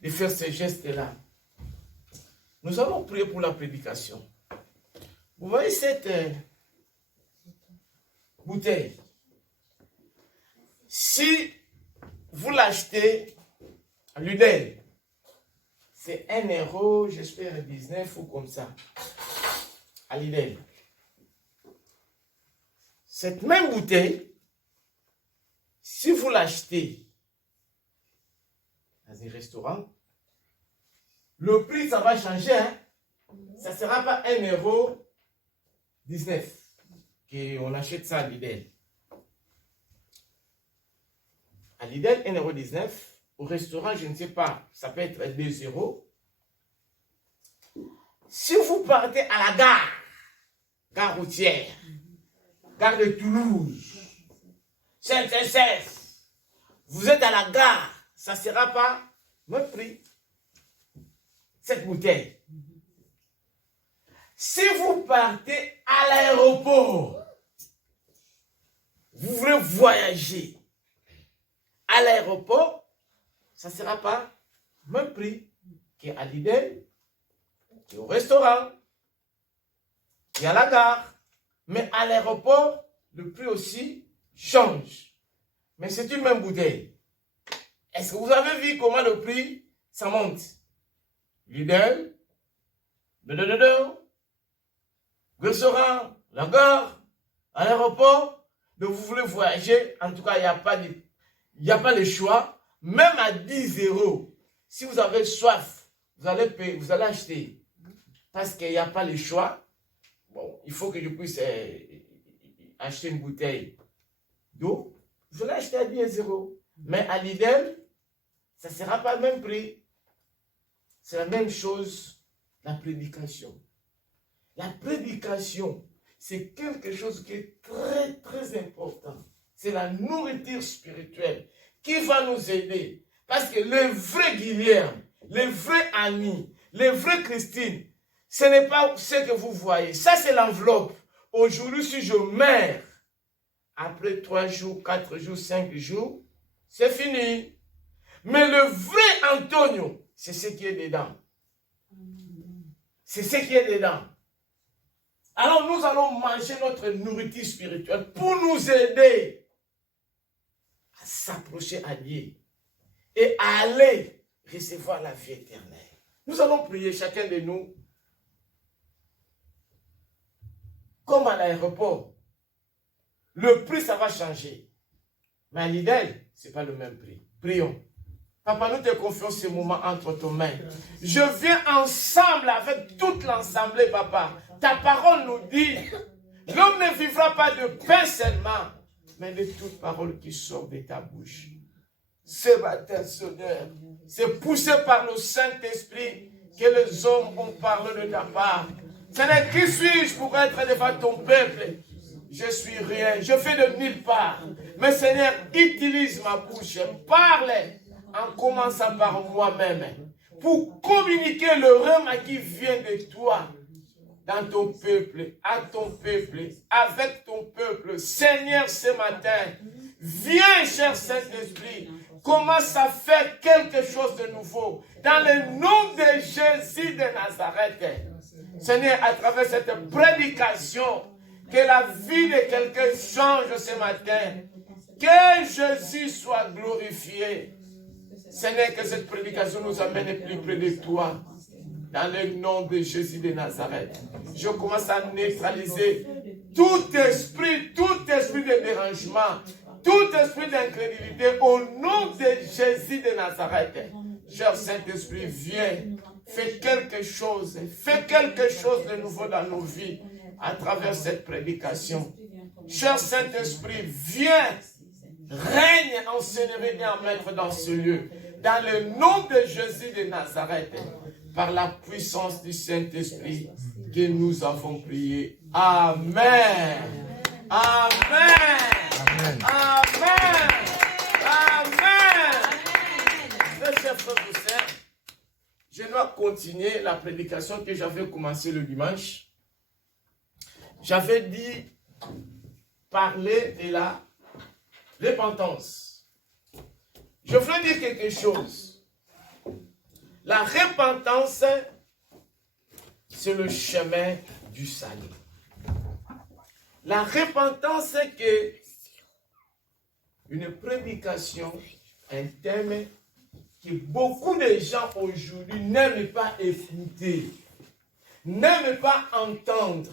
de faire ces gestes-là. Nous allons prier pour la prédication. Vous voyez cette bouteille. Si vous l'achetez à l'UDEL, c'est 1 euro, j'espère 19 ou comme ça, à l'UDEL. Cette même bouteille, si vous l'achetez dans un restaurant, le prix, ça va changer. Hein? Ça ne sera pas 1 euro 19 qu'on achète ça à Lidl. À Lidl, 1 euro 19. Au restaurant, je ne sais pas, ça peut être 2 euros. Si vous partez à la gare routière, gare de Toulouse, Saint-Cécile, vous êtes à la gare, ça ne sera pas même prix. Cette bouteille. Si vous partez à l'aéroport, vous voulez voyager à l'aéroport, ça ne sera pas même prix qu'à Lidl, qu'au restaurant, qu'à la gare. Mais à l'aéroport, le prix aussi change. Mais c'est une même bouteille. Est-ce que vous avez vu comment le prix, ça monte? Lidl, restaurant, la gare, à l'aéroport. Donc vous voulez voyager, en tout cas, il n'y a pas le choix. Même à 10 euros, si vous avez soif, vous allez payer, vous allez acheter. Parce qu'il n'y a pas le choix. Bon, il faut que je puisse acheter une bouteille d'eau. Je l'ai acheté à 10 euros. Mais à Lidl, ça ne sera pas le même prix. C'est la même chose, la prédication. La prédication, c'est quelque chose qui est très, très important. C'est la nourriture spirituelle qui va nous aider. Parce que le vrai Guilherme, le vrai Annie, le vrai Christine, ce n'est pas ce que vous voyez. Ça, c'est l'enveloppe. Aujourd'hui, si je meurs, après 3 jours, 4 jours, 5 jours, c'est fini. Mais le vrai Antonio, c'est ce qui est dedans. C'est ce qui est dedans. Alors nous allons manger notre nourriture spirituelle pour nous aider à s'approcher à Dieu et à aller recevoir la vie éternelle. Nous allons prier chacun de nous comme à l'aéroport. Le prix, ça va changer. Mais à l'idée, ce n'est pas le même prix. Prions. Papa, nous te confions ce moment entre tes mains. Je viens ensemble avec toute l'assemblée, papa. Ta parole nous dit, l'homme ne vivra pas de pain seulement, mais de toute parole qui sort de ta bouche. Ce matin, Seigneur, c'est poussé par le Saint-Esprit que les hommes ont parlé de ta part. Seigneur, qui suis-je pour être devant ton peuple? Je suis rien, je fais de nulle part. Mais Seigneur, utilise ma bouche, parle en commençant par moi-même pour communiquer le rhum qui vient de toi dans ton peuple, à ton peuple, avec ton peuple. Seigneur, ce matin, viens, cher Saint-Esprit, commence à faire quelque chose de nouveau dans le nom de Jésus de Nazareth. Seigneur, à travers cette prédication, que la vie de quelqu'un change ce matin. Que Jésus soit glorifié. Seigneur, que cette prédication nous amène plus près de toi. Dans le nom de Jésus de Nazareth. Je commence à neutraliser tout esprit de dérangement, tout esprit d'incrédulité au nom de Jésus de Nazareth. Cher Saint-Esprit, viens, fais quelque chose de nouveau dans nos vies à travers cette prédication. Cher Saint-Esprit, viens, règne en Seigneur et en Maître dans ce lieu. Dans le nom de Jésus de Nazareth, par la puissance du Saint-Esprit que nous avons prié. Amen. Amen. Amen. Amen. Mes chers frères et sœurs, je dois continuer la prédication que j'avais commencé le dimanche. J'avais dit parler de la repentance. Je voulais dire quelque chose. La repentance, c'est le chemin du salut. La repentance, c'est que une prédication, un thème que beaucoup de gens aujourd'hui n'aiment pas écouter, n'aiment pas entendre.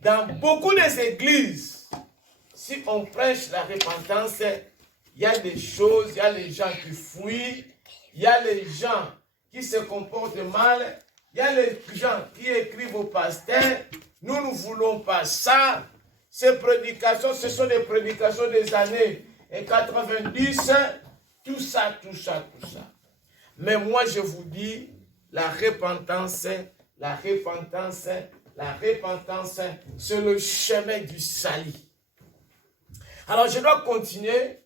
Dans beaucoup des églises, si on prêche la repentance, il y a des choses, il y a les gens qui fuient, il y a les gens qui se comportent mal, il y a les gens qui écrivent au pasteur, nous ne voulons pas ça. Ces prédications, ce sont des prédications des années 90, tout ça. Mais moi je vous dis, la repentance, c'est le chemin du salut. Alors je dois continuer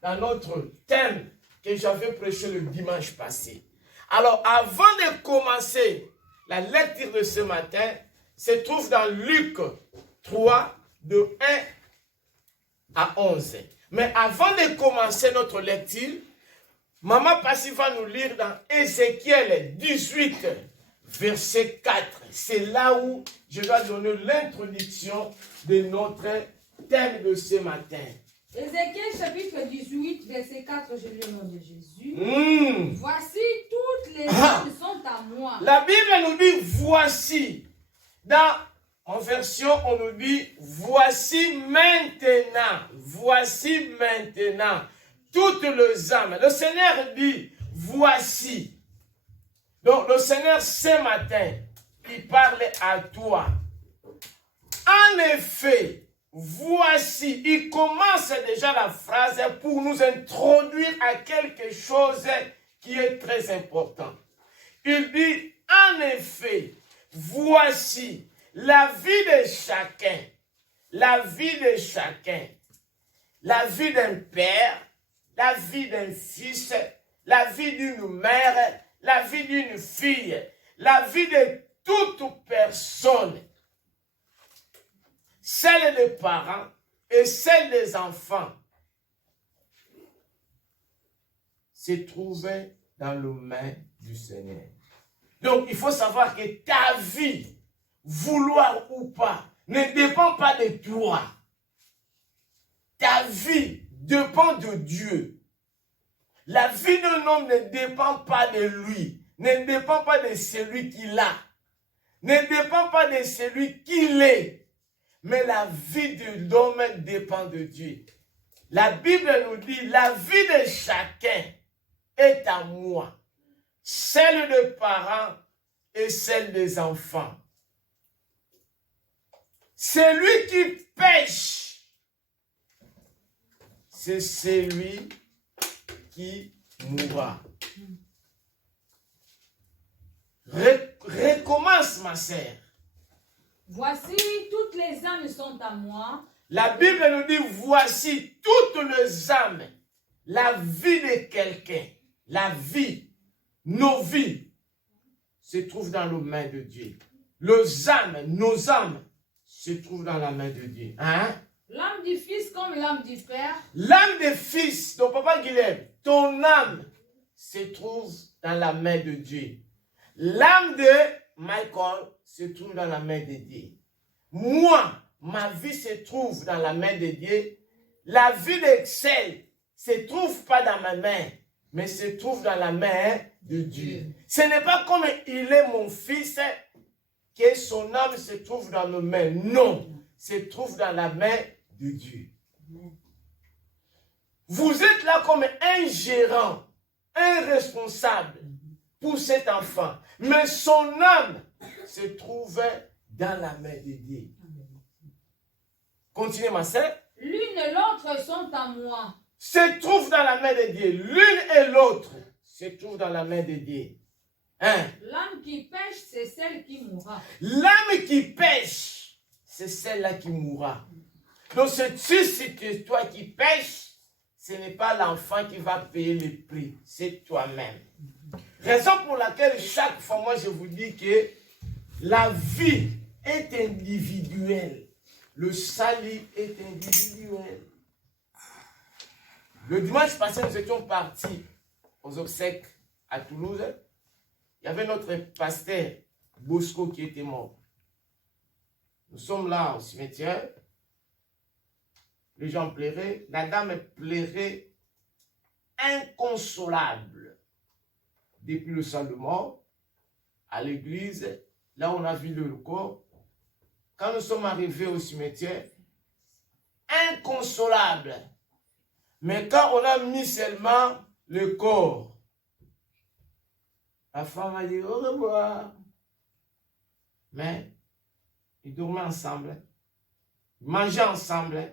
dans notre thème que j'avais prêché le dimanche passé. Alors avant de commencer la lecture de ce matin, se trouve dans Luc 3, de 1 à 11. Mais avant de commencer notre lecture, Maman Passy va nous lire dans Ézéchiel 18, verset 4. C'est là où je dois donner l'introduction de notre thème de ce matin. Ézéchiel chapitre 18, verset 4, je lis au nom de Jésus. Voici, toutes les âmes sont à moi. La Bible nous dit voici. En version, on nous dit voici maintenant. Voici maintenant. Toutes les âmes. Le Seigneur dit voici. Donc le Seigneur ce matin, il parle à toi. En effet, voici, il commence déjà la phrase pour nous introduire à quelque chose qui est très important. Il dit, en effet, voici la vie de chacun, la vie d'un père, la vie d'un fils, la vie d'une mère, la vie d'une fille, la vie de toute personne. Celle des parents et celle des enfants se trouvait dans les mains du Seigneur. Donc, il faut savoir que ta vie, vouloir ou pas, ne dépend pas de toi. Ta vie dépend de Dieu. La vie d'un homme ne dépend pas de lui, ne dépend pas de celui qu'il a, ne dépend pas de celui qu'il est. Mais la vie de l'homme dépend de Dieu. La Bible nous dit, la vie de chacun est à moi. Celle des parents et celle des enfants. Celui qui pêche, c'est celui qui mourra. Recommence, ma sœur. Voici, toutes les âmes sont à moi. La Bible nous dit, voici toutes les âmes. La vie de quelqu'un, la vie, nos vies, se trouvent dans les mains de Dieu. Les âmes, nos âmes, se trouvent dans la main de Dieu. Hein? L'âme du fils comme l'âme du père. L'âme du fils, ton papa Guilhem, ton âme se trouve dans la main de Dieu. L'âme de Michael se trouve dans la main de Dieu. Moi, ma vie se trouve dans la main de Dieu. La vie d'Excel ne se trouve pas dans ma main, mais se trouve dans la main de Dieu. Ce n'est pas comme il est mon fils que son âme se trouve dans nos mains. Non, se trouve dans la main de Dieu. Vous êtes là comme un gérant, un responsable pour cet enfant. Mais son âme se trouve dans la main de Dieu. Continuez, ma sœur. L'une et l'autre sont à moi. Se trouvent dans la main de Dieu. L'une et l'autre se trouvent dans la main de Dieu. Hein? L'âme qui pêche, c'est celle qui mourra. L'âme qui pêche, c'est celle-là qui mourra. Donc, c'est toi qui pêches, ce n'est pas l'enfant qui va payer le prix, c'est toi-même. Raison pour laquelle chaque fois, moi, je vous dis que la vie est individuelle. Le salut est individuel. Le dimanche passé, nous étions partis aux obsèques à Toulouse. Il y avait notre pasteur Bosco qui était mort. Nous sommes là au cimetière. Les gens pleuraient. La dame pleurait inconsolable. Depuis le salle de mort, à l'église, là où on a vu le corps. Quand nous sommes arrivés au cimetière, inconsolable. Mais quand on a mis seulement le corps, la femme a dit au revoir. Mais ils dormaient ensemble, ils mangeaient ensemble,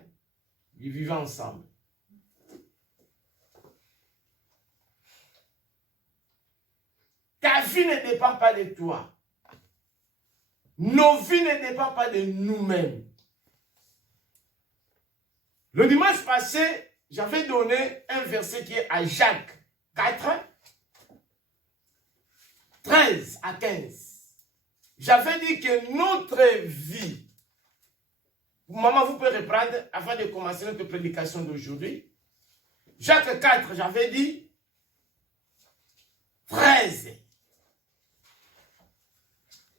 ils vivaient ensemble. Ta vie ne dépend pas de toi. Nos vies ne dépendent pas de nous-mêmes. Le dimanche passé, j'avais donné un verset qui est à Jacques 4, 13 à 15. J'avais dit que notre vie, maman, vous pouvez reprendre avant de commencer notre prédication d'aujourd'hui. Jacques 4, j'avais dit 13.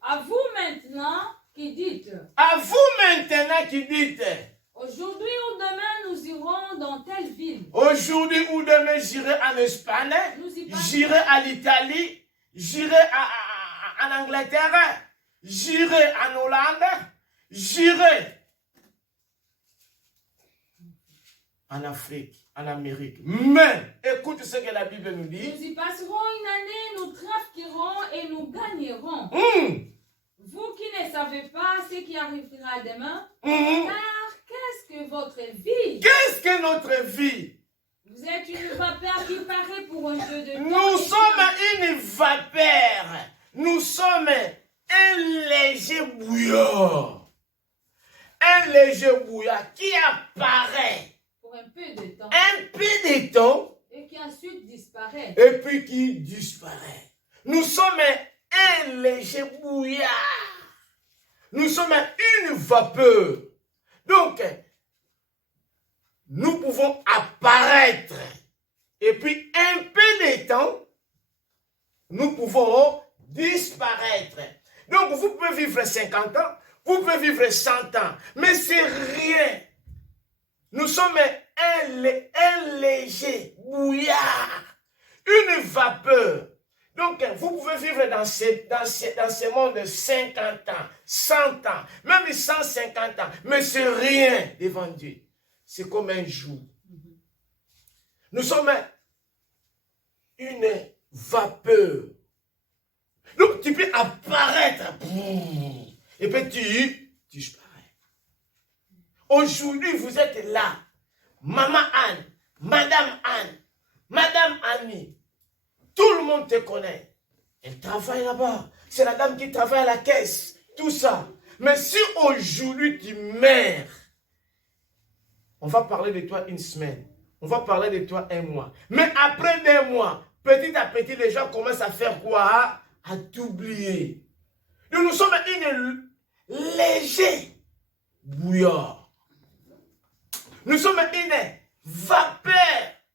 À vous maintenant qui dites. À vous maintenant qui dites. Aujourd'hui ou demain, nous irons dans telle ville. Aujourd'hui ou demain, j'irai en Espagne, j'irai à l'Italie, j'irai en Angleterre, j'irai en Hollande, j'irai en Afrique, en Amérique. Mais, écoute ce que la Bible nous dit. Nous y passerons une année, nous trafiquerons et nous gagnerons. Vous qui ne savez pas ce qui arrivera demain, car qu'est-ce que votre vie? Qu'est-ce que notre vie? Vous êtes une vapeur qui paraît pour un jeu de temps. Nous sommes une vapeur. Nous sommes un léger bouillard. Un léger bouillard qui apparaît pour un peu de temps. Un peu de temps. Et qui ensuite disparaît. Et puis qui disparaît. Nous sommes un léger bouillard. Nous sommes une vapeur. Donc, nous pouvons apparaître. Et puis, un peu de temps, nous pouvons disparaître. Donc, vous pouvez vivre 50 ans, vous pouvez vivre 100 ans, mais c'est rien. Nous sommes un léger bouillard, une vapeur. Donc, vous pouvez vivre dans ce monde 50 ans, 100 ans, même 150 ans, mais c'est rien devant Dieu. C'est comme un jour. Nous sommes une vapeur. Donc, tu peux apparaître et puis tu disparais. Aujourd'hui, vous êtes là. Maman Anne, Madame Anne, Madame Annie. Tout le monde te connaît. Elle travaille là-bas. C'est la dame qui travaille à la caisse. Tout ça. Mais si aujourd'hui tu meurs, on va parler de toi une semaine. On va parler de toi un mois. Mais après 2 mois, petit à petit, les gens commencent à faire quoi? À t'oublier. Nous sommes une léger bouillard. Nous sommes une vapeur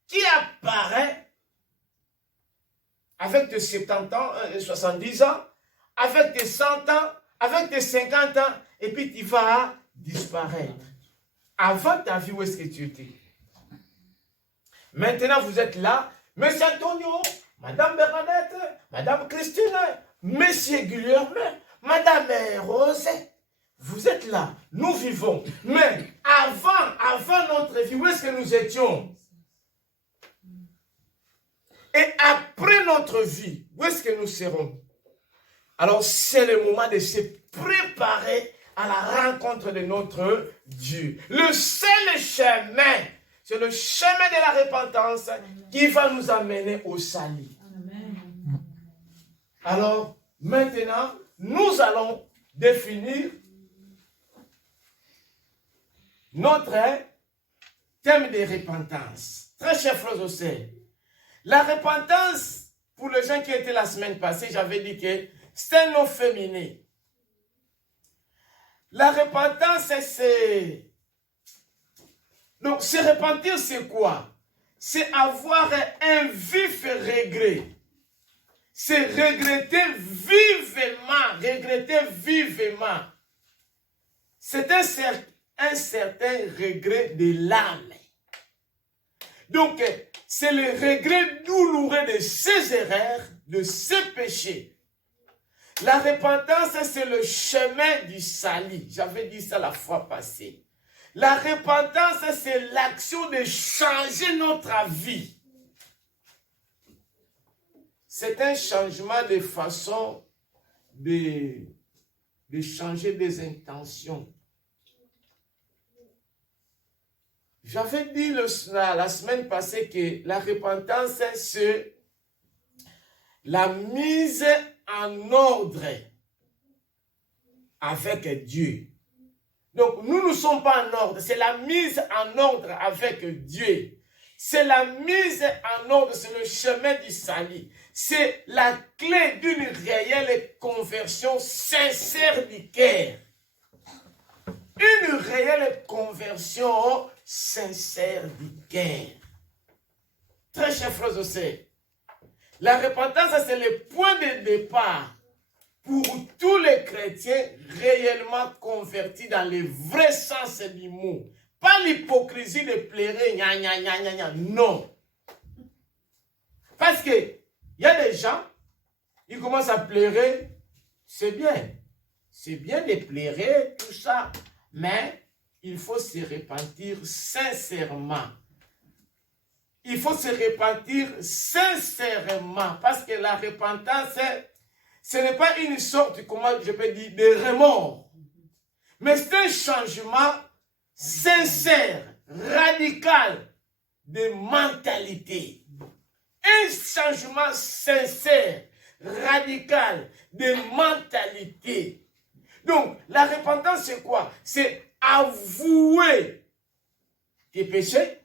qui apparaît avec tes 70 ans, 70 ans, avec tes 100 ans, avec tes 50 ans, et puis tu vas disparaître. Avant ta vie, où est-ce que tu étais? Maintenant, vous êtes là, Monsieur Antonio, Madame Bernadette, Madame Christine, Monsieur Guilherme, Madame Rose, vous êtes là, nous vivons. Mais avant notre vie, où est-ce que nous étions? Et après notre vie, où est-ce que nous serons? Alors, c'est le moment de se préparer à la rencontre de notre Dieu. Le seul chemin, c'est le chemin de la repentance qui va nous amener au salut. Alors, maintenant, nous allons définir notre thème de repentance. Très chers frères et sœurs, la repentance, pour les gens qui étaient la semaine passée, j'avais dit que c'est un nom féminin. La repentance, c'est... Donc, se repentir, c'est quoi? C'est avoir un vif regret. C'est regretter vivement. C'est un certain regret de l'âme. Donc, c'est le regret douloureux de ses erreurs, de ses péchés. La repentance, c'est le chemin du salut. J'avais dit ça la fois passée. La repentance, c'est l'action de changer notre vie. C'est un changement de façon de changer des intentions. J'avais dit la semaine passée que la repentance, c'est la mise en ordre avec Dieu. Donc, nous ne sommes pas en ordre. C'est la mise en ordre avec Dieu. C'est la mise en ordre, c'est le chemin du salut. C'est la clé d'une réelle conversion sincère du cœur. Une réelle conversion sincère du cœur. Très chers frères et sœurs, la repentance, c'est le point de départ pour tous les chrétiens réellement convertis dans le vrai sens du mot. Pas l'hypocrisie de pleurer, non. Parce que il y a des gens, ils commencent à pleurer, c'est bien. C'est bien de pleurer, tout ça. Mais il faut se repentir sincèrement. Il faut se repentir sincèrement. Parce que la repentance, ce n'est pas une sorte, comment je peux dire, de remords. Mais c'est un changement sincère, radical de mentalité. Un changement sincère, radical de mentalité. Donc, la repentance, c'est quoi? C'est avouer tes péchés,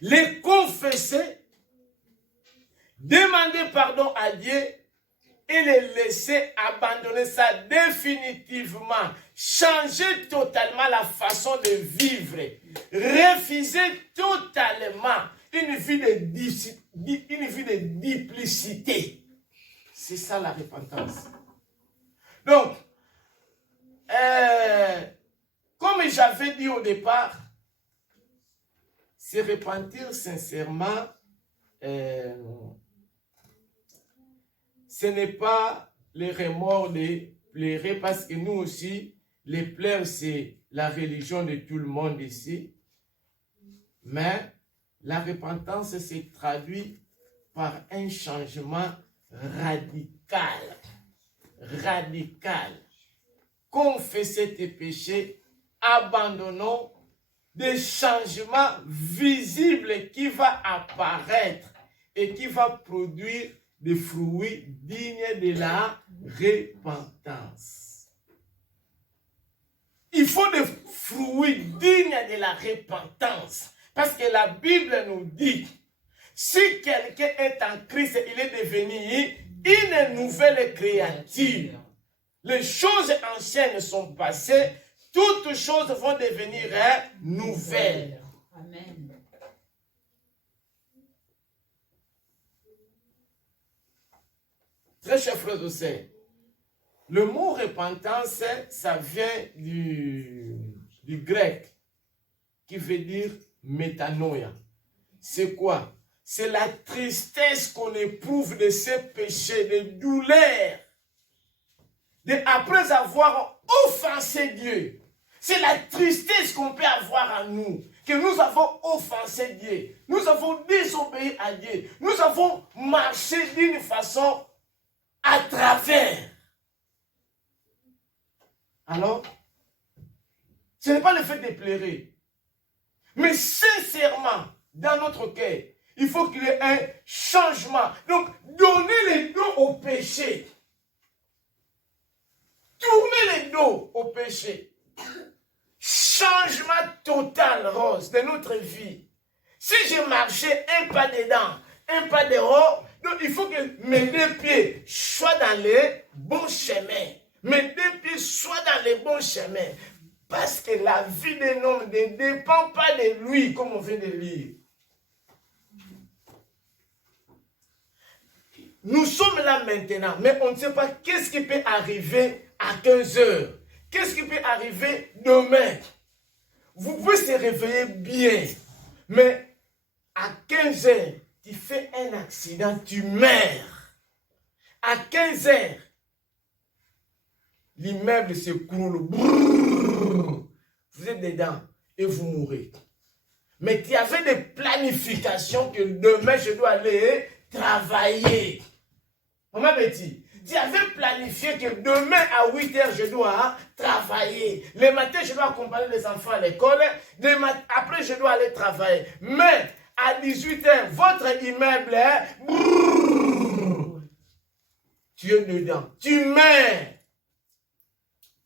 les confesser, demander pardon à Dieu et les laisser abandonner ça définitivement. Changer totalement la façon de vivre. Refuser totalement une vie de duplicité. C'est ça la repentance. Donc, comme j'avais dit au départ, se repentir sincèrement, ce n'est pas le remords de pleurer, parce que nous aussi, les pleurs, c'est la religion de tout le monde ici. Mais la repentance se traduit par un changement radical. Radical. Confesser tes péchés, abandonnons des changements visibles qui vont apparaître et qui vont produire des fruits dignes de la repentance. Il faut des fruits dignes de la repentance. Parce que la Bible nous dit, si quelqu'un est en Christ, il est devenu une nouvelle créature. Les choses anciennes sont passées, toutes choses vont devenir nouvelles. Amen. Très chers frères et sœurs, le mot repentance, ça vient du grec, qui veut dire métanoïa. C'est quoi? C'est la tristesse qu'on éprouve de ses péchés, de douleur, après avoir offensé Dieu. C'est la tristesse qu'on peut avoir en nous, que nous avons offensé Dieu, nous avons désobéi à Dieu, nous avons marché d'une façon à travers. Alors, ce n'est pas le fait de pleurer. Mais sincèrement, dans notre cœur, il faut qu'il y ait un changement. Donc, donnez le dos au péché. Tournez le dos au péché. Changement total, Rose, de notre vie. Si je marchais un pas dedans, un pas dehors, donc il faut que mes deux pieds soient dans les bons chemins. Mes deux pieds soient dans les bons chemins. Parce que la vie d'un homme ne dépend pas de lui, comme on vient de lire. Nous sommes là maintenant, mais on ne sait pas qu'est-ce qui peut arriver à 15 heures. Qu'est-ce qui peut arriver demain? Vous pouvez se réveiller bien, mais à 15 heures, tu fais un accident, tu meurs. À 15 heures, l'immeuble s'écroule. Vous êtes dedans et vous mourrez. Mais tu avais des planifications que demain je dois aller travailler. Maman Betty, tu avais planifié que demain à 8 heures je dois travailler. Le matin je dois accompagner les enfants à l'école. Après je dois aller travailler. Mais à 18 heures, votre immeuble est... Tu es dedans. Tu meurs.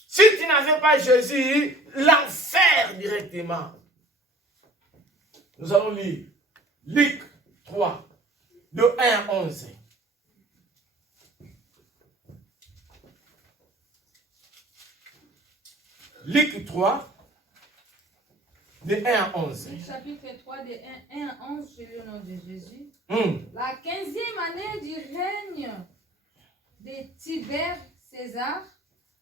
Si tu n'avais pas Jésus, l'enfer directement. Nous allons lire Luc 3, de 1 à 11. Luc 3, de 1 à 11. Chapitre 3, de 1 à 11, c'est le nom de Jésus. La 15e année du règne de Tibère César,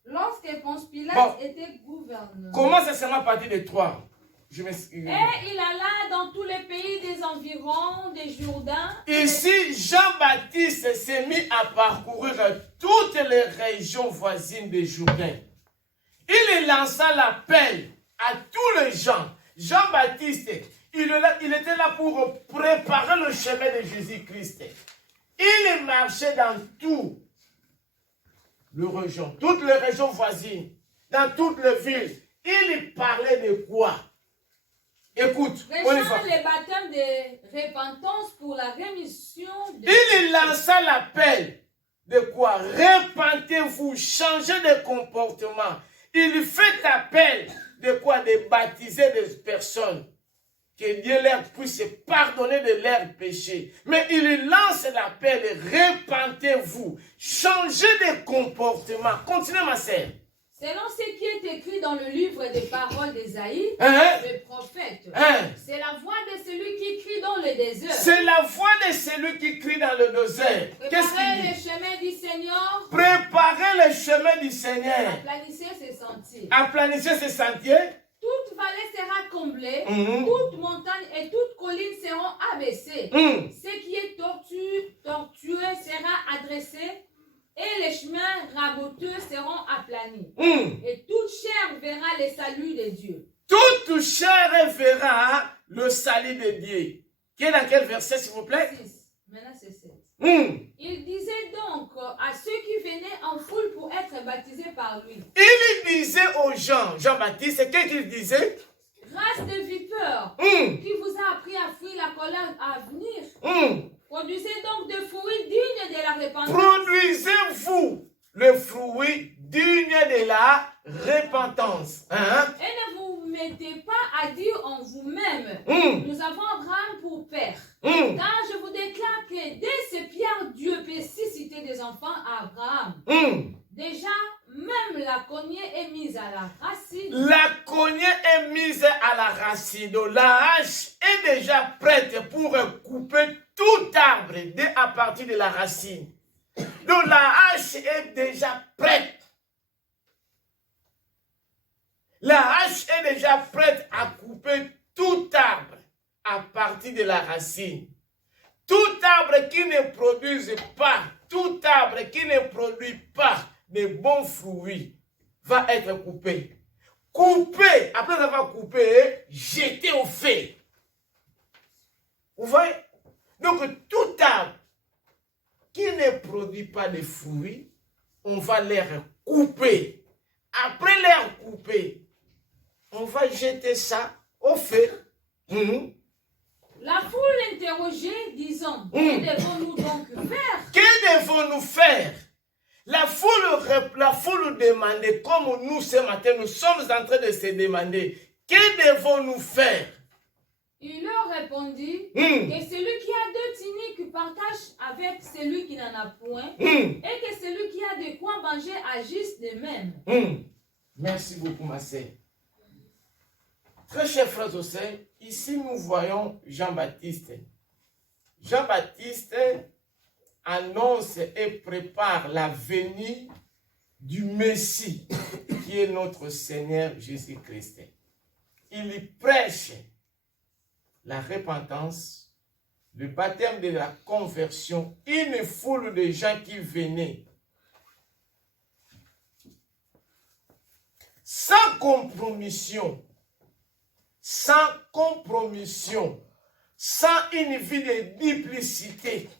lorsque Ponce Pilate était gouverneur. Comment ça sera à partir de 3? Et il alla dans tous les pays des environs des Jourdain. Ici, Jean-Baptiste s'est mis à parcourir toutes les régions voisines des Jourdain. Il lança l'appel à tous les gens. Jean-Baptiste, il était là pour préparer le chemin de Jésus-Christ. Il marchait dans toutes les régions voisines, dans toutes les villes. Il parlait de quoi? Écoute, prêchant les baptêmes de repentance pour la rémission de... Il lança l'appel de quoi? Repentez-vous, changez de comportement. Il fait appel de quoi? De baptiser des personnes. Que Dieu leur puisse pardonner de leurs péchés. Mais il lance l'appel de repentez-vous, changez de comportement. Continuez ma sœur. Selon ce qui est écrit dans le livre des paroles d'Ésaïe, le prophète, c'est la voix de celui qui crie dans le désert. C'est la voix de celui qui crie dans le désert. Préparez le chemin du Seigneur. Préparez le chemin du Seigneur. Aplanissez ses sentiers. Aplanissez ses sentiers. Toute vallée sera comblée, toute montagne et toute colline seront abaissées. Ce qui est tortueux sera adressé. Et les chemins raboteux seront aplanis. Et toute chair verra le salut de Dieu. Toute chair verra le salut de Dieu. Qui est dans quel verset, s'il vous plaît? 6. Maintenant, c'est 7. Il disait donc à ceux qui venaient en foule pour être baptisés par lui. Il disait aux gens, Jean-Baptiste, qu'est-ce qu'il disait? Race de vipères, qui vous a appris à fuir la colère à venir. Produisez donc des fruits dignes de la repentance. Produisez-vous le fruit digne de la repentance. Et ne vous mettez pas à dire en vous-même, nous avons Abraham pour père. Car je vous déclare que dès ces pierres, Dieu peut susciter des enfants à Abraham. Déjà, même la cognée est mise à la racine. La cognée est mise à la racine. La hache est déjà prête pour couper tout arbre à partir de la racine. Donc la hache est déjà prête. La hache est déjà prête à couper tout arbre à partir de la racine. Tout arbre qui ne produise pas, tout arbre qui ne produit pas de bons fruits va être coupé. Coupé, après avoir coupé, jeté au feu. Vous voyez? Donc tout arbre qui ne produit pas de fruits, on va les couper après l'air coupé, on va jeter ça au feu. La foule interrogeait, disant, que devons-nous donc faire? Que devons-nous faire? La foule demandait, comme nous ce matin, nous sommes en train de se demander, que devons-nous faire? Il leur répondit que celui qui a 2 tuniques partage avec celui qui n'en a point, et que celui qui a de quoi manger agisse de même. Merci beaucoup, ma sœur. Très chers frères et sœurs, ici nous voyons Jean-Baptiste. Jean-Baptiste annonce et prépare la venue du Messie, qui est notre Seigneur Jésus-Christ. Il y prêche la repentance, le baptême de la conversion, une foule de gens qui venaient. Sans compromission, sans une vie de duplicité.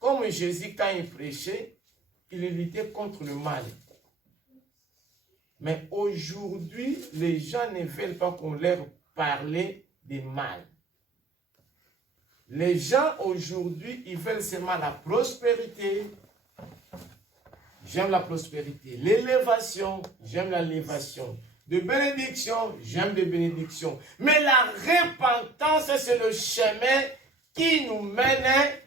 Comme Jésus, quand il prêchait, il luttait contre le mal. Mais aujourd'hui, les gens ne veulent pas qu'on leur parle du mal. Les gens aujourd'hui, ils veulent seulement la prospérité. J'aime la prospérité. L'élévation, j'aime l'élévation. De bénédiction, j'aime des bénédictions. Mais la repentance, c'est le chemin qui nous mène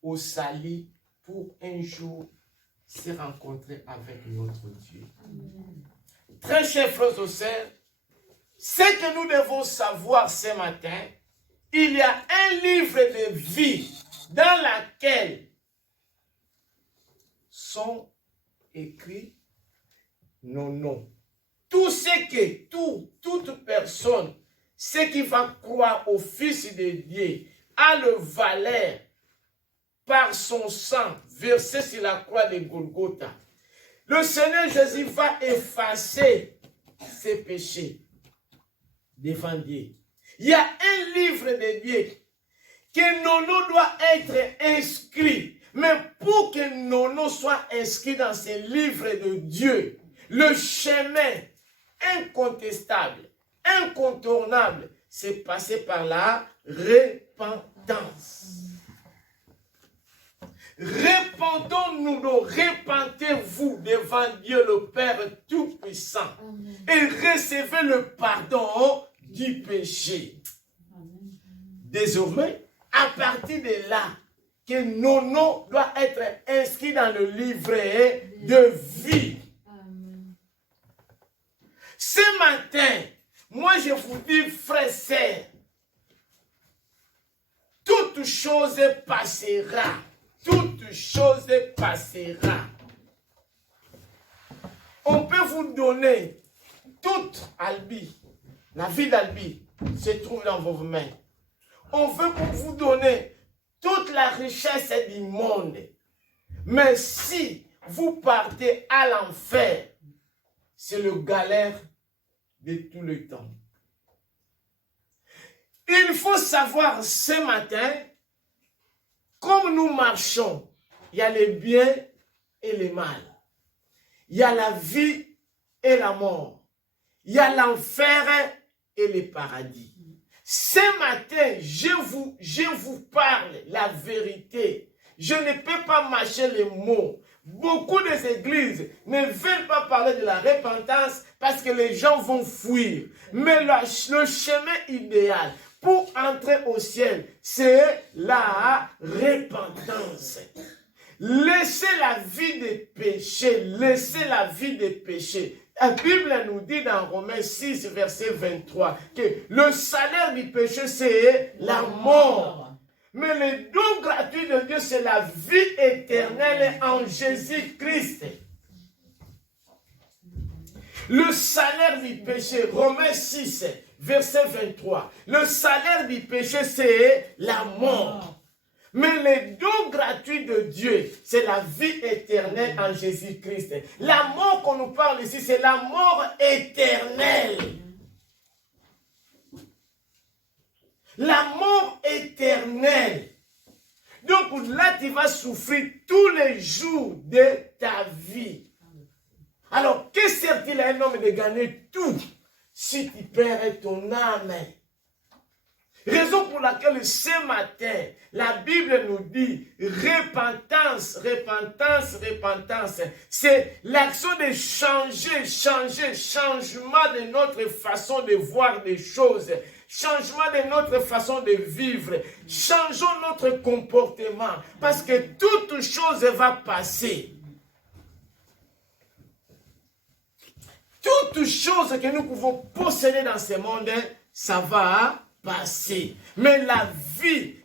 au salut pour un jour se rencontrer avec notre Dieu. Très chers frères et sœurs, ce que nous devons savoir ce matin, il y a un livre de vie dans lequel sont écrits nos noms. Tout ce que, toute personne, ce qui va croire au Fils de Dieu, a le valeur par son sang versé sur la croix de Golgotha. Le Seigneur Jésus va effacer ses péchés devant Dieu. Il y a un livre de Dieu que nos noms doivent être inscrits. Mais pour que nos noms soient inscrits dans ce livre de Dieu, le chemin incontestable, incontournable, c'est passer par la repentance. Repentons-nous, repentez-vous devant Dieu le Père Tout-Puissant et recevez le pardon du péché. Désormais, à partir de là, que nos noms doivent être inscrits dans le livret de vie. Ce matin, moi je vous dis, frères et sœurs, toute chose passera. Toute chose passera. On peut vous donner toute Albi. La vie d'Albi se trouve dans vos mains. On veut vous donner toute la richesse du monde. Mais si vous partez à l'enfer, c'est le galère de tout le temps. Il faut savoir ce matin, comme nous marchons, il y a le bien et le mal. Il y a la vie et la mort. Il y a l'enfer et le paradis. Ce matin, je vous parle la vérité. Je ne peux pas mâcher les mots. Beaucoup des églises ne veulent pas parler de la repentance parce que les gens vont fuir. Mais le chemin idéal pour entrer au ciel, c'est la repentance. Laissez la vie des péchés, laissez la vie des péchés. La Bible nous dit dans Romains 6, verset 23, que le salaire du péché, c'est la mort. Mais le don gratuit de Dieu, c'est la vie éternelle en Jésus-Christ. Le salaire du péché, Romains 6, verset 23. Le salaire du péché, c'est la mort. Mais le don gratuit de Dieu, c'est la vie éternelle en Jésus-Christ. La mort qu'on nous parle ici, c'est la mort éternelle. La mort éternelle. Donc là, tu vas souffrir tous les jours de ta vie. Alors, que sert-il à un homme de gagner tout si tu perds ton âme? Raison pour laquelle ce matin, la Bible nous dit repentance, repentance, repentance. C'est l'action de changer, changement de notre façon de voir les choses, changement de notre façon de vivre. Changeons notre comportement parce que toute chose va passer. Toute chose que nous pouvons posséder dans ce monde, ça va passer. Mais la vie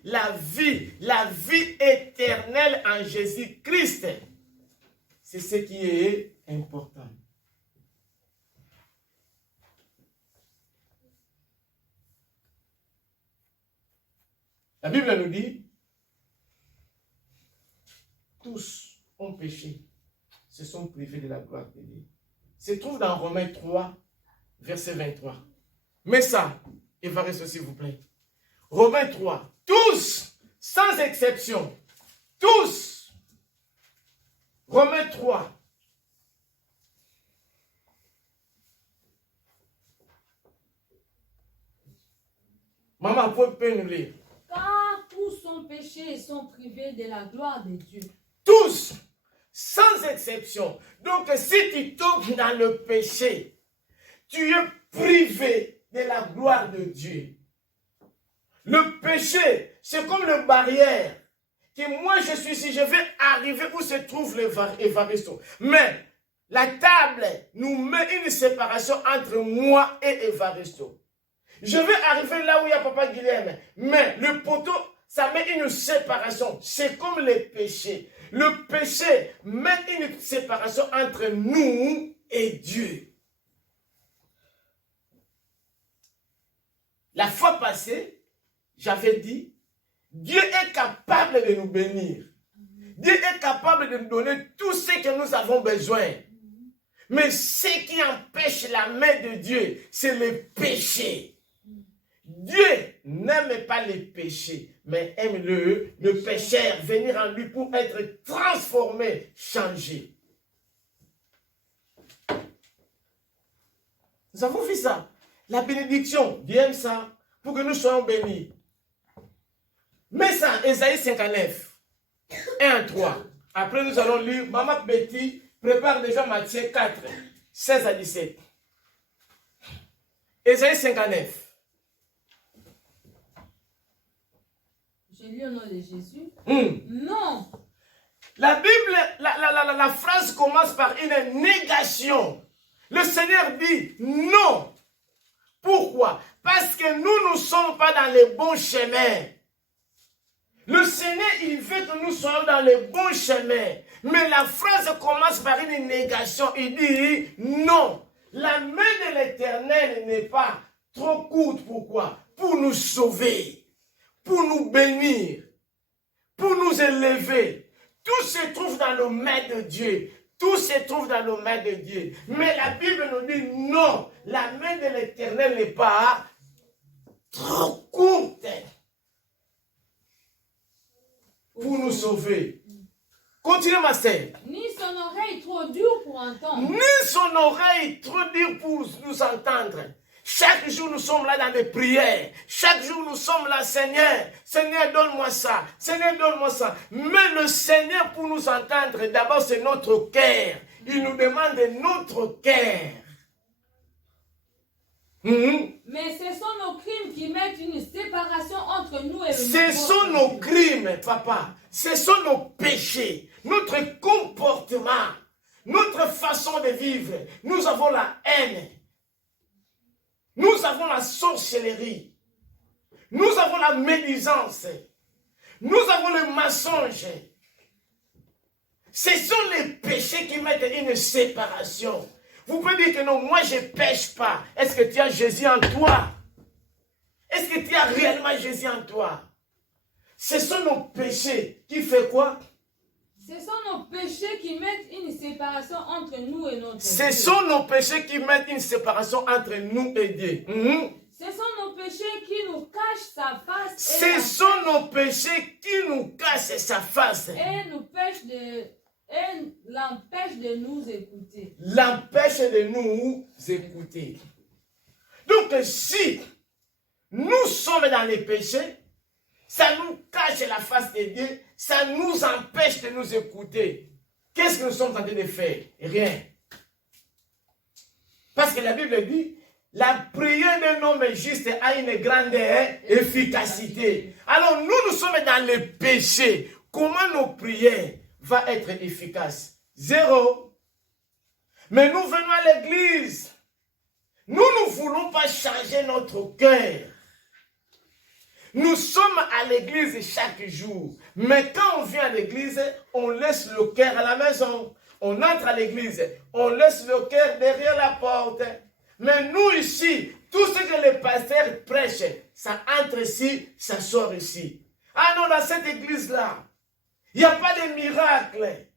éternelle en Jésus-Christ, c'est ce qui est important. La Bible nous dit, tous ont péché, se sont privés de la gloire de Dieu. Se trouve dans Romains 3, verset 23. Mais ça, Évariste s'il vous plaît. Romains 3, tous, sans exception, tous. Romains 3. Maman, vous pouvez nous lire. Car tous ont péché et sont privés de la gloire de Dieu. Tous, sans exception. Donc, si tu tombes dans le péché, tu es privé de la gloire de Dieu. Le péché, c'est comme une barrière. Que moi, je suis ici, je vais arriver où se trouve l'Évaristo. Mais la table nous met une séparation entre moi et Évaristo. Je vais arriver là où il y a Papa Guilhem. Mais le poteau, ça met une séparation. C'est comme le péché. Le péché met une séparation entre nous et Dieu. La fois passée, j'avais dit, Dieu est capable de nous bénir. Dieu est capable de nous donner tout ce que nous avons besoin. Mais ce qui empêche la main de Dieu, c'est le péché. Dieu n'aime pas les péchés, mais aime le pécheur, venir en lui pour être transformé, changé. Nous avons vu ça. La bénédiction, Dieu aime ça, pour que nous soyons bénis. Mais ça, Ésaïe 59, 1 à 3. Après, nous allons lire, Maman Betty prépare déjà Matthieu 4, 16 à 17. Ésaïe 59. Je lis au nom de Jésus. Non. La Bible, la phrase commence par une négation. Le Seigneur dit non. Pourquoi? Parce que nous ne sommes pas dans les bons chemins. Le Seigneur, il veut que nous soyons dans les bons chemins. Mais la phrase commence par une négation. Il dit non. La main de l'Éternel n'est pas trop courte. Pourquoi? Pour nous sauver, pour nous bénir, pour nous élever. Tout se trouve dans le mains de Dieu. Tout se trouve dans le mains de Dieu. Mais la Bible nous dit non. La main de l'Éternel n'est pas trop courte pour nous sauver. Continuez, ma sœur. Ni son oreille trop dure pour entendre. Ni son oreille trop dure pour nous entendre. Chaque jour, nous sommes là dans des prières. Chaque jour, nous sommes là, Seigneur. Seigneur, donne-moi ça. Seigneur, donne-moi ça. Mais le Seigneur, pour nous entendre, d'abord, c'est notre cœur. Il nous demande notre cœur. Mais ce sont nos crimes qui mettent une séparation entre nous et le Ce sont nos crimes, papa. Ce sont nos péchés. Notre comportement. Notre façon de vivre. Nous avons la haine. Nous avons la sorcellerie. Nous avons la médisance. Nous avons le mensonge. Ce sont les péchés qui mettent une séparation. Vous pouvez dire que non, moi je ne pêche pas. Est-ce que tu as Jésus en toi? Est-ce que tu as réellement Jésus en toi? Ce sont nos péchés qui font quoi? Ce sont nos péchés qui mettent une séparation entre nous et notre Dieu. Ce sont nos péchés qui mettent une séparation entre nous et Dieu. Ce Ce sont nos péchés qui nous cachent sa face. Ce sont nos péchés qui nous cachent sa face. Et l'empêchent de nous écouter. L'empêche de nous écouter. Donc si nous sommes dans les péchés, ça nous cache la face de Dieu, ça nous empêche de nous écouter. Qu'est-ce que nous sommes en train de faire? Rien. Parce que la Bible dit, la prière d'un homme juste a une grande efficacité. Alors nous sommes dans le péché. Comment nos prières vont être efficaces? Zéro. Mais nous venons à l'église. Nous ne voulons pas changer notre cœur. Nous sommes à l'église chaque jour. Mais quand on vient à l'église, on laisse le cœur à la maison. On entre à l'église, on laisse le cœur derrière la porte. Mais nous ici, tout ce que les pasteurs prêchent, ça entre ici, ça sort ici. Ah non, dans cette église-là, il n'y a pas de miracle.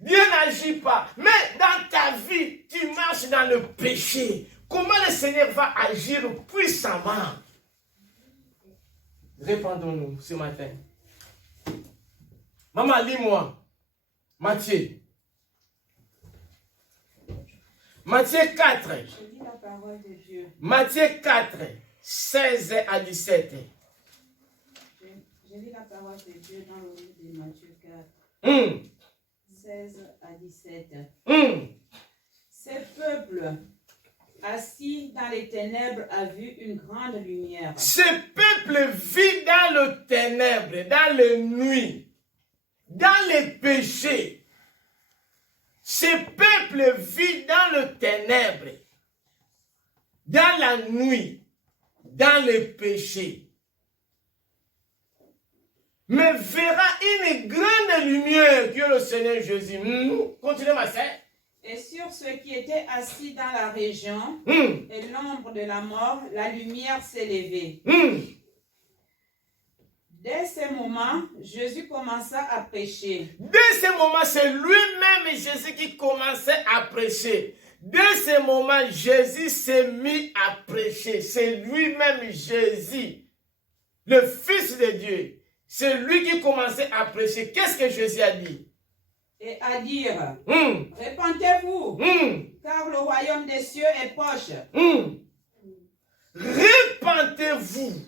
Dieu n'agit pas. Mais dans ta vie, tu marches dans le péché. Comment le Seigneur va agir puissamment? Répondons-nous ce matin. Maman, lis-moi. Matthieu. Matthieu 4. Je lis la parole de Dieu. Matthieu 4, 16 à 17. Je lis la parole de Dieu dans le livre de Matthieu 4. 16 à 17. Ce peuple assis dans les ténèbres a vu une grande lumière. Ce peuple vit dans le ténèbre, dans les nuits, dans les péchés. Ce peuple vit dans le ténèbre, dans la nuit, dans les péchés. Mais verra une grande lumière que le Seigneur Jésus. Continuez ma sœur. Et sur ceux qui étaient assis dans la région et l'ombre de la mort, la lumière s'est levée. Dès ce moment, Jésus commença à prêcher. Dès ce moment, c'est lui-même Jésus qui commençait à prêcher. Dès ce moment, Jésus s'est mis à prêcher. C'est lui-même Jésus, le Fils de Dieu. C'est lui qui commençait à prêcher. Qu'est-ce que Jésus a dit? Et à dire, répentez-vous, car le royaume des cieux est proche. Répentez-vous.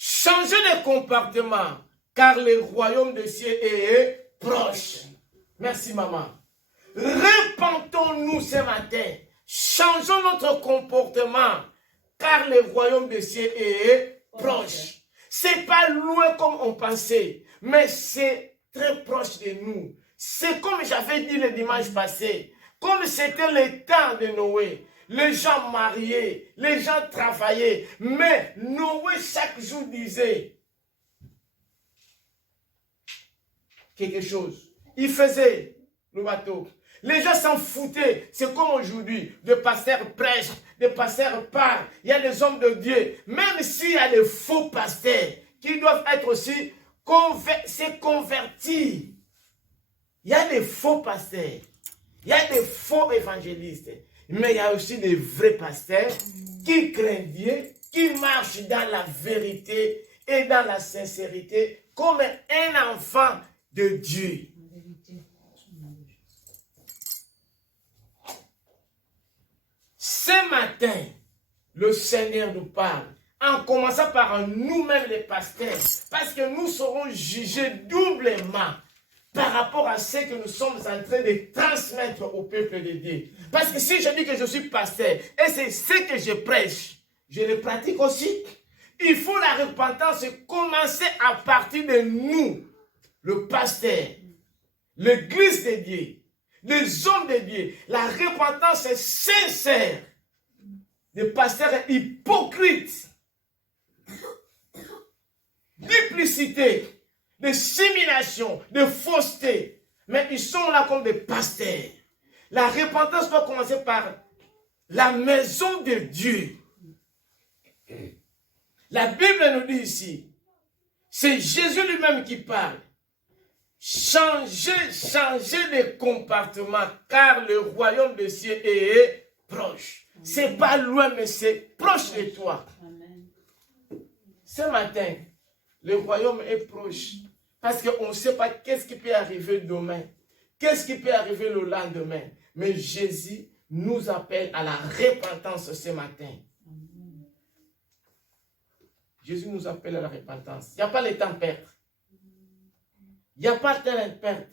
Changez de comportement, car le royaume des cieux est proche. Merci maman. Repentons-nous ce matin. Changeons notre comportement, car le royaume des cieux est proche. C'est pas loin comme on pensait, mais c'est très proche de nous. C'est comme j'avais dit le dimanche passé, comme c'était le temps de Noé. Les gens mariaient, les gens travaillaient, mais Noé chaque jour disait quelque chose. Il faisait le bateau. Les gens s'en foutaient. C'est comme aujourd'hui, des pasteurs prêchent, des pasteurs parlent. Il y a des hommes de Dieu. Même s'il y a des faux pasteurs qui doivent être aussi convertis. Il y a des faux pasteurs. Il y a des faux évangélistes. Mais il y a aussi des vrais pasteurs qui craignent Dieu, qui marchent dans la vérité et dans la sincérité comme un enfant de Dieu. Ce matin, le Seigneur nous parle, en commençant par nous-mêmes les pasteurs, parce que nous serons jugés doublement par rapport à ce que nous sommes en train de transmettre au peuple de Dieu. Parce que si je dis que je suis pasteur, et c'est ce que je prêche, je le pratique aussi. Il faut la repentance commencer à partir de nous, le pasteur, l'église de Dieu, les hommes de Dieu. La repentance est sincère. Les pasteurs hypocrites, duplicité, de simulation, de fausseté. Mais ils sont là comme des pasteurs. La repentance doit commencer par la maison de Dieu. La Bible nous dit ici, c'est Jésus lui-même qui parle. Changez de comportement, car le royaume des cieux est proche. C'est pas loin, mais c'est proche de toi. Amen. Ce matin, le royaume est proche. Parce qu'on ne sait pas qu'est-ce qui peut arriver demain. Qu'est-ce qui peut arriver le lendemain. Mais Jésus nous appelle à la repentance ce matin. Jésus nous appelle à la repentance. Il n'y a pas le temps à perdre. Il n'y a pas de temps à perdre.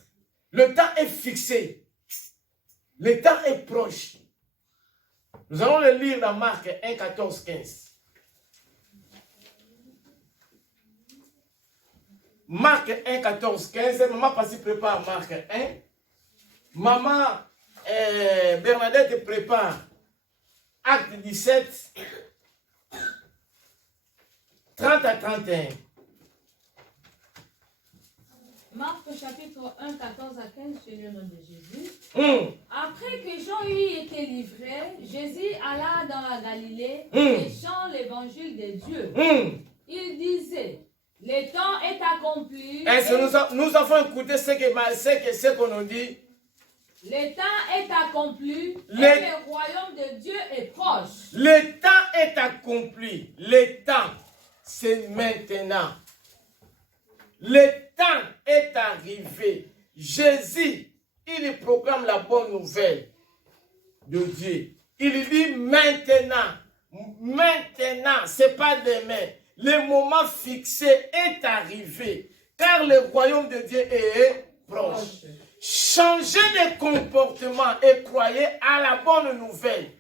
Le temps est fixé. Le temps est proche. Nous allons le lire dans Marc 1, 14, 15. Marc 1, 14, 15. Maman Passy prépare Marc 1. Maman Bernadette prépare Acte 17, 30 à 31. Marc chapitre 1, 14 à 15, c'est le nom de Jésus. Après que Jean eut été livré, Jésus alla dans la Galilée, prêchant l'évangile de Dieu. Il disait, le temps est accompli. Est-ce que nous avons écouté ce qu'on nous dit? Le temps est accompli et le royaume de Dieu est proche. Le temps est accompli. Le temps, c'est maintenant. Le temps est arrivé. Jésus, il proclame la bonne nouvelle de Dieu. Il dit maintenant. Maintenant, ce n'est pas demain. Le moment fixé est arrivé. Car le royaume de Dieu est proche. Changez de comportement et croyez à la bonne nouvelle.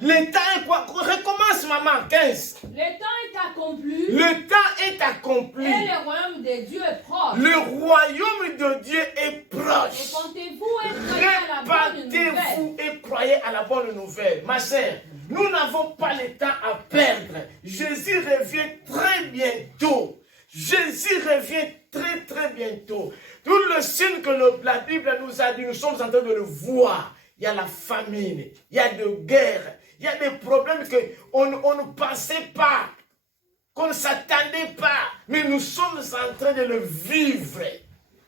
Le temps est quoi? Recommence, maman, 15. Le temps est accompli. Le temps est accompli. Et le royaume de Dieu est proche. Le royaume de Dieu est proche. Répentez-vous et croyez à la bonne nouvelle. Répentez-vous et croyez à la bonne nouvelle. Ma sœur, nous n'avons pas le temps à perdre. Jésus revient très bientôt. Jésus revient très très bientôt. Tout le signe que la Bible nous a dit, nous sommes en train de le voir. Il y a la famine, il y a des guerres, il y a des problèmes qu'on ne pensait pas, qu'on ne s'attendait pas, mais nous sommes en train de le vivre.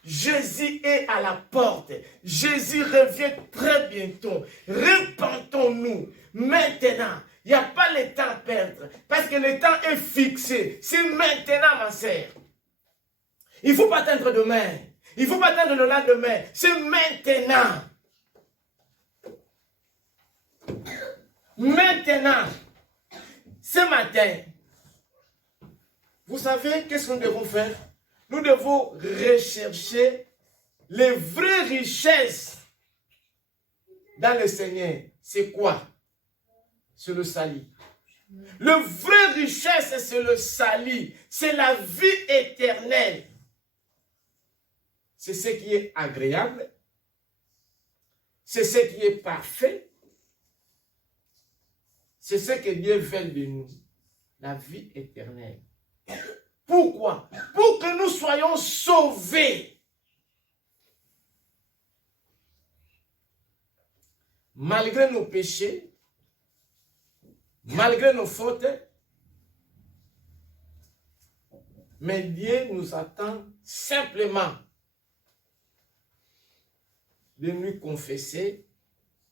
Jésus est à la porte. Jésus revient très bientôt. Repentons-nous maintenant. Il n'y a pas le temps à perdre, parce que le temps est fixé. C'est maintenant, ma sœur. Il ne faut pas attendre demain. Il ne faut pas attendre le lendemain. C'est maintenant. Maintenant, ce matin, vous savez qu'est-ce que nous devons faire? Nous devons rechercher les vraies richesses dans le Seigneur. C'est quoi? C'est le salut. Le vraie richesse, c'est le salut. C'est la vie éternelle. C'est ce qui est agréable. C'est ce qui est parfait. C'est ce que Dieu veut de nous. La vie éternelle. Pourquoi? Pour que nous soyons sauvés. Malgré nos péchés, malgré nos fautes, mais Dieu nous attend simplement de nous confesser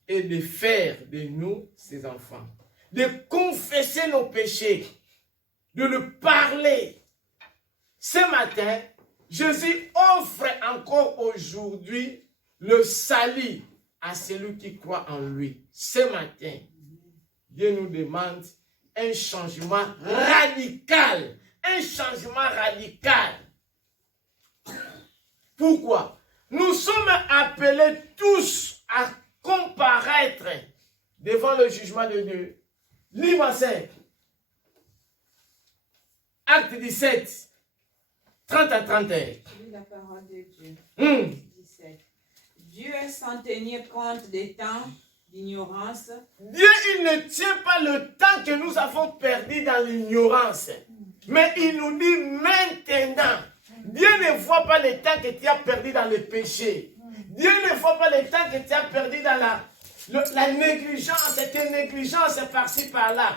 et de faire de nous ses enfants. De confesser nos péchés, de le parler. Ce matin, Jésus offre encore aujourd'hui le salut à celui qui croit en lui. Ce matin, Dieu nous demande un changement radical. Un changement radical. Pourquoi? Nous sommes appelés tous à comparaître devant le jugement de Dieu. Livre 5. Acte 17. 30 à 31. Lis la parole de Dieu. 17. Dieu s'en tenir compte des temps d'ignorance. Dieu, il ne tient pas le temps que nous avons perdu dans l'ignorance. Mais il nous dit maintenant. Dieu ne voit pas le temps que tu as perdu dans le péché. Dieu ne voit pas le temps que tu as perdu dans la négligence, tes négligences par-ci, par-là.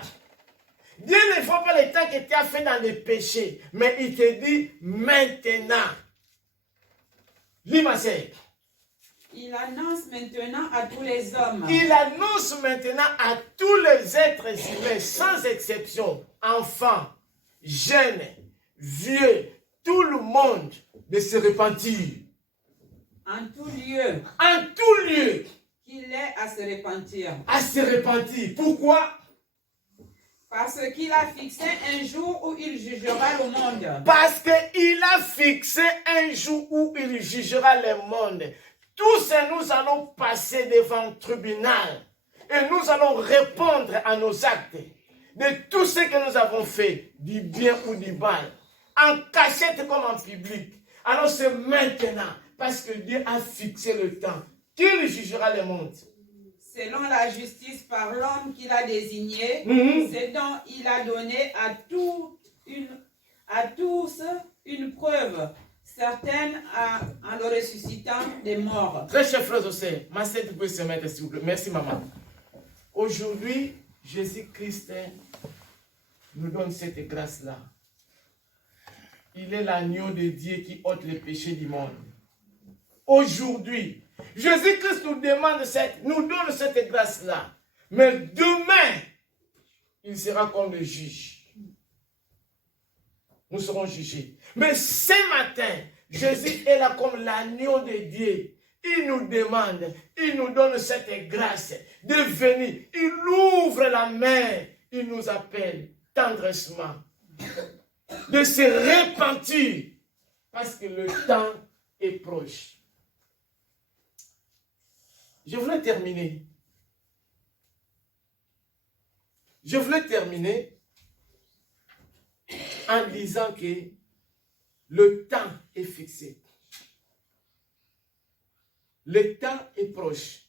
Dieu ne voit pas le temps que tu as fait dans le péché. Mais il te dit maintenant. Lis ma sœur. Il annonce maintenant à tous les hommes. Il annonce maintenant à tous les êtres humains, sans exception, enfants, jeunes, vieux, tout le monde, de se repentir. En tout lieu. En tout lieu. Qu'il est à se repentir. À se repentir. Pourquoi? Parce qu'il a fixé un jour où il jugera le monde. Parce qu'il a fixé un jour où il jugera le monde. Tous nous allons passer devant le tribunal et nous allons répondre à nos actes de tout ce que nous avons fait, du bien ou du mal, en cachette comme en public. Alors c'est maintenant, parce que Dieu a fixé le temps, qu'il jugera le monde. Selon la justice par l'homme qu'il a désigné, c'est dont il a donné à tous une preuve certaine en le ressuscitant des morts. Très chers frères et sœurs, ma sœur, tu peux se mettre s'il vous plaît. Merci maman. Aujourd'hui, Jésus-Christ nous donne cette grâce-là. Il est l'agneau de Dieu qui ôte les péchés du monde. Aujourd'hui, Jésus-Christ nous donne cette grâce-là. Mais demain, il sera comme le juge. Nous serons jugés. Mais ce matin, Jésus est là comme l'agneau de Dieu. Il nous demande, il nous donne cette grâce de venir. Il ouvre la main, il nous appelle tendrement de se repentir parce que le temps est proche. Je voulais terminer. En disant que le temps est fixé. Le temps est proche.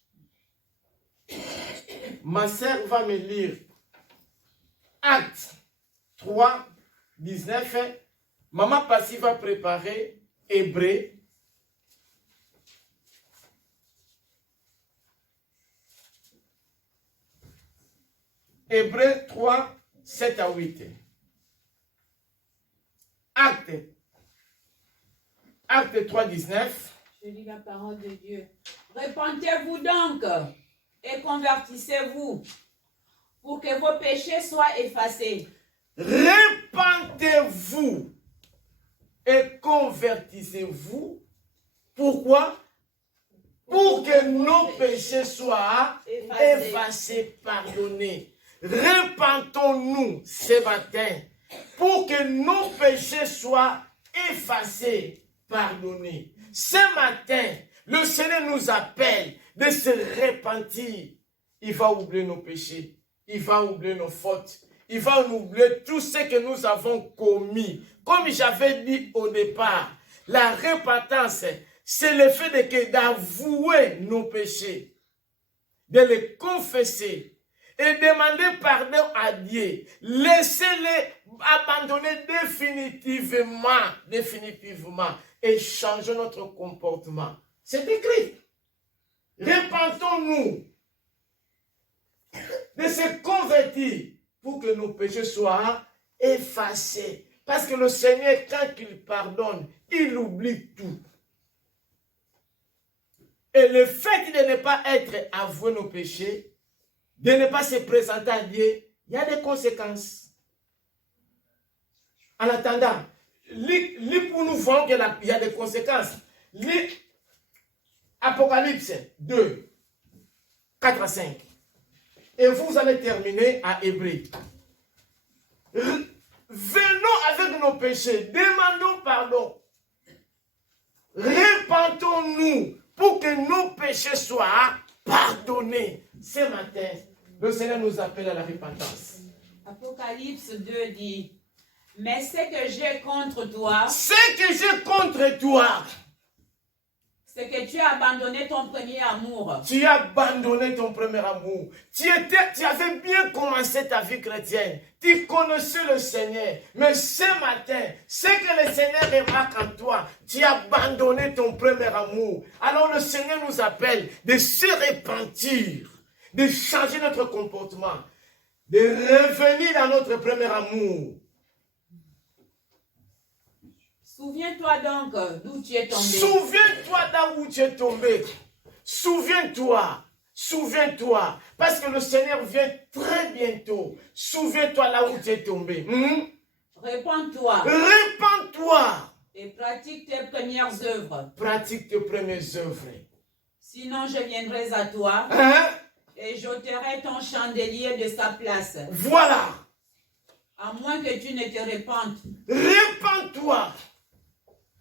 Ma sœur va me lire Actes 3, 19. Maman Passy va préparer Hébreux. Hébreux 3, 7 à 8. Acte 3, 19. Je lis la parole de Dieu. Repentez-vous donc et convertissez-vous pour que vos péchés soient effacés. Repentez-vous et convertissez-vous. Pourquoi? Pour que nos péchés soient effacés, pardonnés. Repentons-nous ce matin pour que nos péchés soient effacés, pardonnés. Ce matin, le Seigneur nous appelle de se repentir. Il va oublier nos péchés. Il va oublier nos fautes. Il va oublier tout ce que nous avons commis. Comme j'avais dit au départ, la repentance, c'est le fait d'avouer nos péchés, de les confesser et demander pardon à Dieu. Laissez-les abandonner définitivement et changer notre comportement. C'est écrit. Repentons-nous de se convertir pour que nos péchés soient effacés. Parce que le Seigneur, quand il pardonne, il oublie tout. Et le fait de ne pas être avoué nos péchés, de ne pas se présenter à Dieu, il y a des conséquences. En attendant, pour nous voir qu'il y a des conséquences. Apocalypse 2, 4 à 5. Et vous allez terminer à Hébreux. Venons avec nos péchés, demandons pardon. Repentons-nous pour que nos péchés soient pardonnés. Ce matin, le Seigneur nous appelle à la repentance. Apocalypse 2 dit, mais ce que j'ai contre toi, c'est que tu as abandonné ton premier amour. Tu as abandonné ton premier amour. Tu avais bien commencé ta vie chrétienne. Tu connaissais le Seigneur. Mais ce matin, ce que le Seigneur remarque en toi, tu as abandonné ton premier amour. Alors le Seigneur nous appelle de se repentir, de changer notre comportement, de revenir à notre premier amour. Souviens-toi donc d'où tu es tombé. Souviens-toi d'où tu es tombé. Souviens-toi. Souviens-toi. Parce que le Seigneur vient très bientôt. Souviens-toi là où tu es tombé. Répands-toi. Répands-toi. Et pratique tes premières œuvres. Pratique tes premières œuvres. Sinon, je viendrai à toi. Hein? Et j'ôterai ton chandelier de sa place. Voilà. À moins que tu ne te répandes. Répands-toi.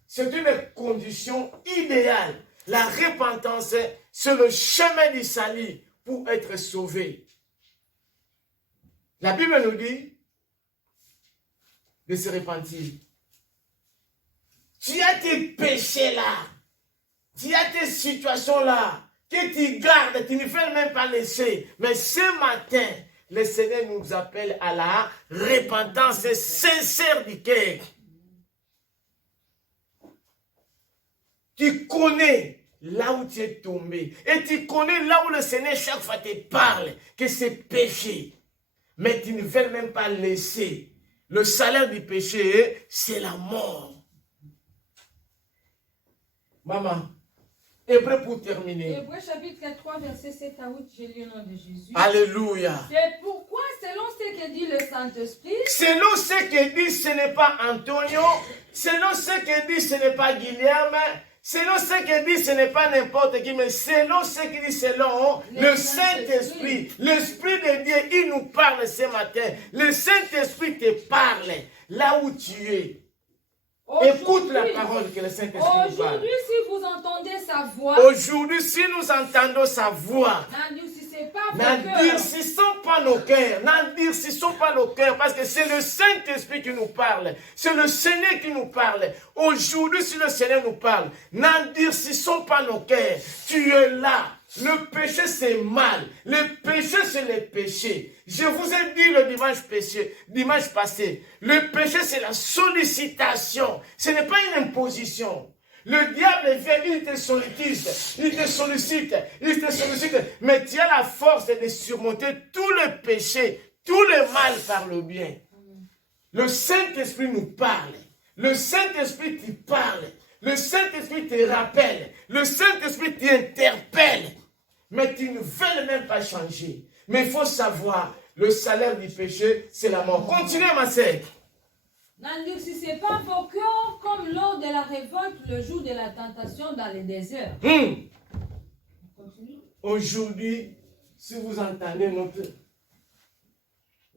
C'est une condition idéale. La repentance, c'est le chemin du salut pour être sauvé. La Bible nous dit de se repentir. Tu as tes péchés là. Tu as tes situations là. Que tu gardes, tu ne veux même pas laisser. Mais ce matin, le Seigneur nous appelle à la repentance sincère du cœur. Tu connais là où tu es tombé. Et tu connais là où le Seigneur chaque fois te parle que c'est péché. Mais tu ne veux même pas laisser. Le salaire du péché, c'est la mort. Maman, Hébreu pour terminer. Hébreu chapitre 3, verset 7 à 8, j'ai lu au nom de Jésus. Alléluia. C'est pourquoi, selon ce que dit le Saint-Esprit, selon ce que dit, ce n'est pas Antonio. Selon ce que dit, ce n'est pas Guillaume. Selon ce que dit, ce n'est pas n'importe qui, mais selon ce que dit, selon le Saint-Esprit. L'Esprit de Dieu, il nous parle ce matin. Le Saint-Esprit te parle là où tu es. Écoute la parole que le Saint-Esprit nous parle. Aujourd'hui, si vous entendez sa voix, aujourd'hui, si nous entendons sa voix, n'endurcissez pas vos n'endurcissons pas nos cœurs. N'endurcissons pas nos cœurs, parce que c'est le Saint-Esprit qui nous parle. C'est le Seigneur qui nous parle. Aujourd'hui, si le Seigneur nous parle, n'endurcissons pas nos cœurs. Tu es là. Le péché, c'est mal. Le péché, c'est le péché. Je vous ai dit le dimanche passé, le péché, c'est la sollicitation. Ce n'est pas une imposition. Le diable vient, il te sollicite, mais tu as la force de surmonter tout le péché, tout le mal par le bien. Le Saint-Esprit nous parle. Le Saint-Esprit te parle. Le Saint-Esprit te rappelle. Le Saint-Esprit t'interpelle. Mais tu ne veux même pas changer. Mais il faut savoir, le salaire du péché, c'est la mort. Continuez, ma sœur. N'endurcissez pas vos cœurs comme lors de la révolte le jour de la tentation dans le désert. Aujourd'hui, si vous entendez notre...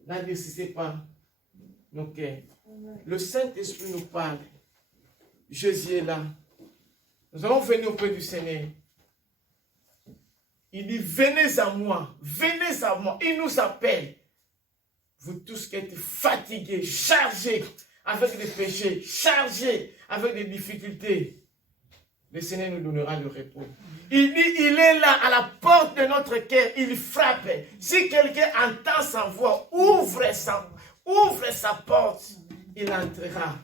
N'endurcissez pas nos cœurs. Le Saint-Esprit nous parle. Jésus est là. Nous allons venir auprès du Seigneur. Il dit, venez à moi, venez à moi. Il nous appelle. Vous tous qui êtes fatigués, chargés avec des péchés, chargés avec des difficultés, le Seigneur nous donnera le repos. Il dit, il est là à la porte de notre cœur, il frappe. Si quelqu'un entend sa voix, ouvre sa porte, il entrera.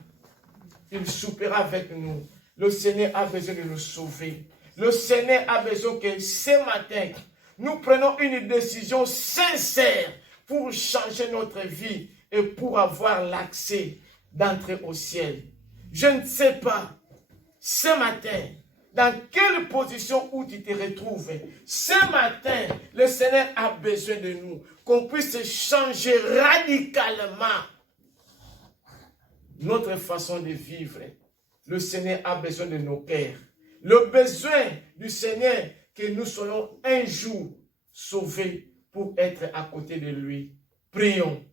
Il soupera avec nous. Le Seigneur a besoin de nous sauver. Le Seigneur a besoin que ce matin, nous prenons une décision sincère pour changer notre vie et pour avoir l'accès d'entrer au ciel. Je ne sais pas, ce matin, dans quelle position où tu te retrouves. Ce matin, le Seigneur a besoin de nous, qu'on puisse changer radicalement notre façon de vivre. Le Seigneur a besoin de nos cœurs. Le besoin du Seigneur que nous soyons un jour sauvés pour être à côté de lui. Prions.